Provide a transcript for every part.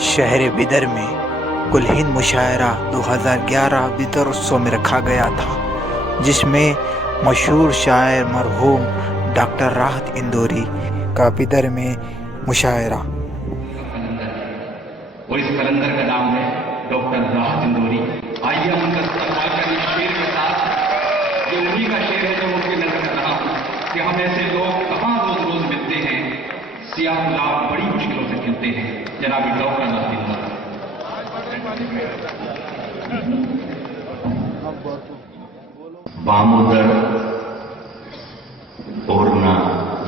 شہر بدر میں کل ہند مشاعرہ 2011 بدر اتسو میں رکھا گیا تھا، جس میں مشہور شاعر مرحوم ڈاکٹر راحت اندوری کا بدر میں مشاعرہ۔ اور اس کلندر کا نام ہے ڈاکٹر راحت اندوری۔ آئیے ہم ان کا استقبال کریں اس شعر کے ساتھ۔ یہ انہی کا شعر ہے جو مجھ کے نظر کر رہا ہوں کہ ہم ایسے لوگ کہاں روز روز ملتے ہیں، سیاہ گلاب بڑی مشکلوں سے کھلتے ہیں۔ جناب ڈاکٹر راحت اندوری۔ بامودر اور نہ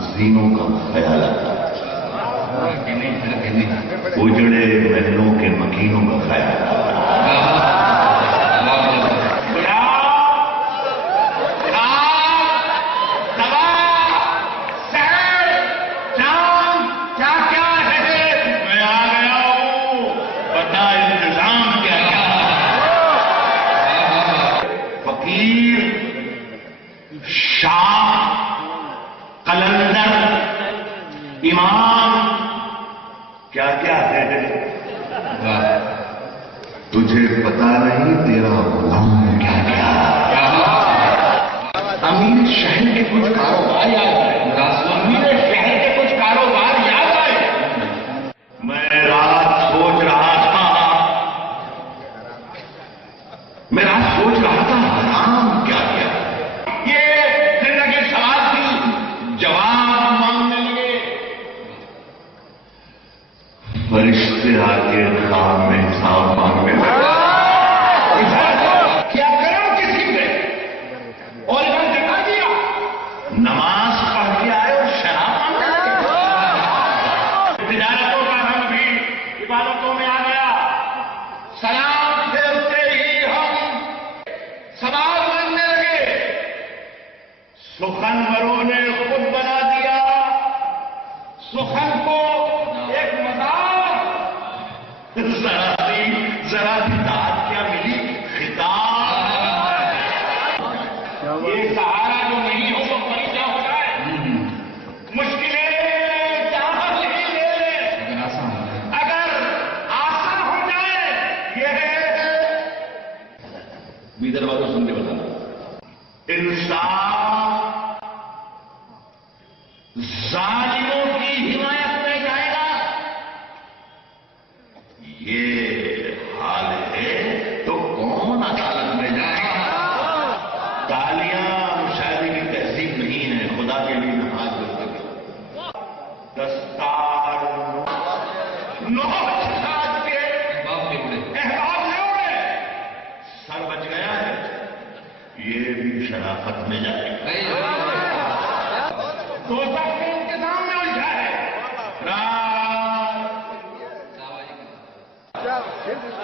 زینوں کا خیال آتا، اجڑے محلوں کے مکینوں کا خیال آتا۔ شاہ، قلندر، امام، کیا کیا ہے، تجھے پتا نہیں تیرا غلام کیا کیا۔ امیر شہر کے کچھ کاروبار یاد آئے، امیر شہر کے کچھ کاروبار یاد آئے۔ میں رات سوچ رہا تھا غلام کیا کیا۔ فرشتے آ کے خواب میں حساب مانگنے لگا۔ کیا کرو کسی پہ اور ادھر جتا دیا، نماز پڑھ کے آئے اور شراب مانگنے لگے۔ تجارتوں کا رنگ بھی عبادتوں میں آ گیا۔ سلام پھیرتے ہی ہم سوال مانگنے لگے۔ سخنوروں نے خود بنا دیا سخن کو ایک مذاق۔ ذرا بھی داد کیا ملی، خطاب۔ یہ سہارا جو نہیں ہو وہ بڑی کیا ہو جائے، مشکلیں جہاں نہیں لے لے، اگر آسان ہو جائے۔ یہ ہے بیدر والوں سن کے بتانا، انصاف ظالموں کی حمایت میں جائے گا، یہ حال ہے تو کون عدالت میں جائے گا۔ تالیاں مشاعرے کی تہذیب نہیں ہے، خدا کے لیے نماز پڑھ سکے۔ دستار نوچ ساج کے احباب نے اڑے، سر بچ گیا ہے، یہ بھی شرافت میں جائے گا۔ تو سب کے انتظام میں الجھا ہے۔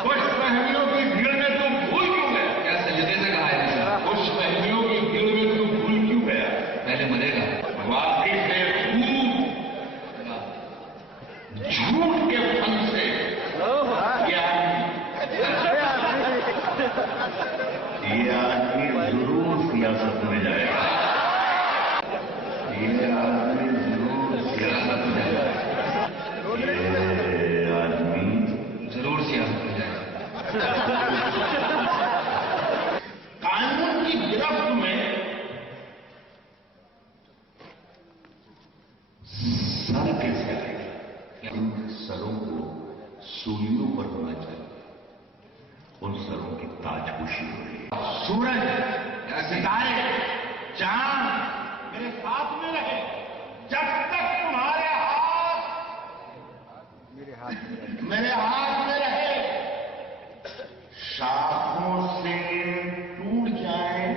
خوش فہمیوں کی بھیڑ میں تم بھول کیوں گیا؟ کیا سجدے سے کہا ہے؟ خوش فہمیوں کی بھیڑ میں تم بھول کیوں گیا؟ پہلے مرے گا۔ واقعی سے خوب جھوٹ کے فن سے یہ آدمی ضرور سیاست میں جائے گا، یہ آدمی ضرور سیاست میں جائے گا، یہ آدمی ضرور سیاست میں جائے گا۔ قانون کی گرفت میں سر کیسے آئے گا؟ ان سروں کو سولیوں پر ہونا چاہیے، ان سروں کی تاج پوشی ہو رہی ہے۔ سورج، ستارے، چاند میرے ساتھ میں رہے جب تک تمہارے ہاتھ میرے ہاتھ میں رہے۔ شاخوں سے ٹوٹ جائیں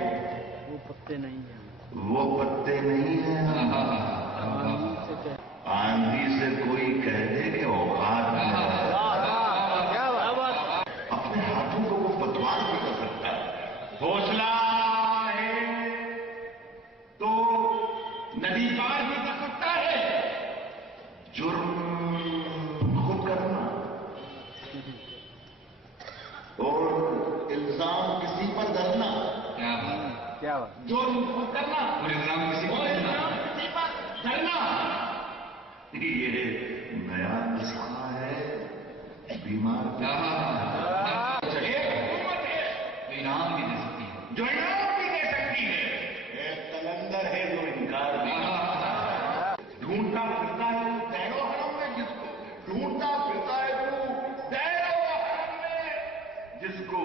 وہ پتے نہیں ہیں، آندھی سے کوئی کہہ دے کہ اوقات میں اپنے ہاتھوں کو وہ پتوار بھی کر سکتا ہے۔ حوصلہ ہے تو ندی پار بھی کر سکتا ہے۔ جرم خود کرنا اور الزام کسی پر دھرنا، جرم خود کرنا اور الزام کسی پر دھرنا، یہ نیا مسئلہ ہے، بیمار ایک حکومت ہے انعام بھی دے سکتی ہے. جو انعام بھی دے سکتی ہے. ایک قلندر ہے جو انکار بھی ڈھونڈتا پھرتا ہے وہ دیر و حرم میں جس کو ڈھونڈتا پھرتا ہے وہ دیر و حرم میں جس کو